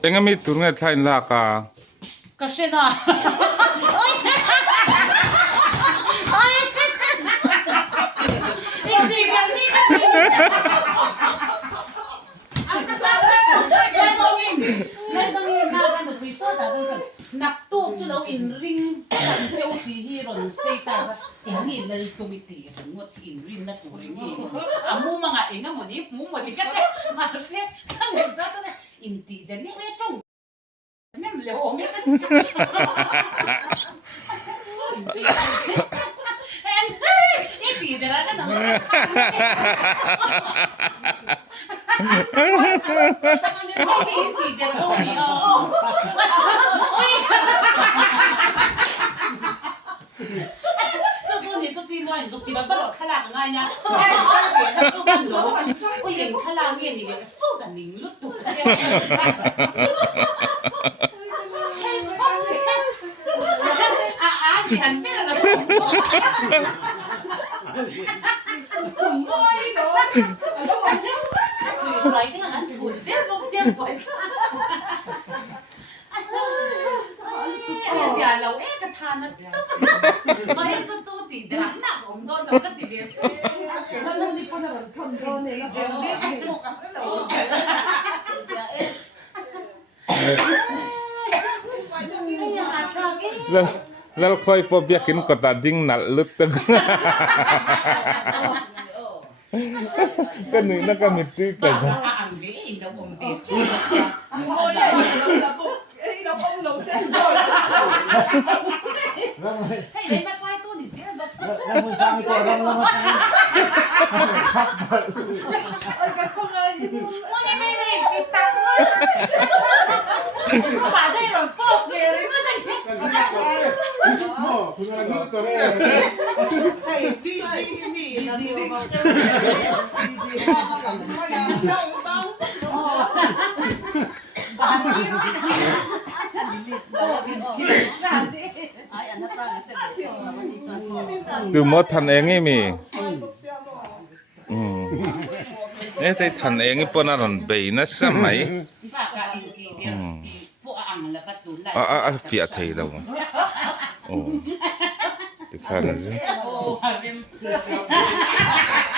Tenga mi turunga thain la ka. Kasi na. Hindi ka. Ang kasama. Gagawin na ano resort naktuk tu lo in ring kan cheu ti hi ron status ini lal tu ti ngot in ring na tu ring hi amu mga inga mo ni mu mo di kat marse ang nagtato na inti de ni eto nem le o me inti de ra na Right dengan hancur, siapa sialau ketahanan, main tu tidak nak omdon dapat dibiasa. Kalau ni pun ada kontrol ni, Lal khoi po biakin ko tading nal luteng. Kan ni nak kami tu kan. Ang di, dah pun di. Hey, they must like to this, yeah, but Namun sang itu orang lama sekali. what do you mean? Kita ada yang post dari mana? Mo, kunang dito rin. Hey, busy. Ay, anak pa siya. Tu mo than eng mi. Eh tai than eng po na ron be na sa mai. Baka inti dia po ang labat tulad. Fia thei đâu. Oh. Thì khá là dữ. Oh,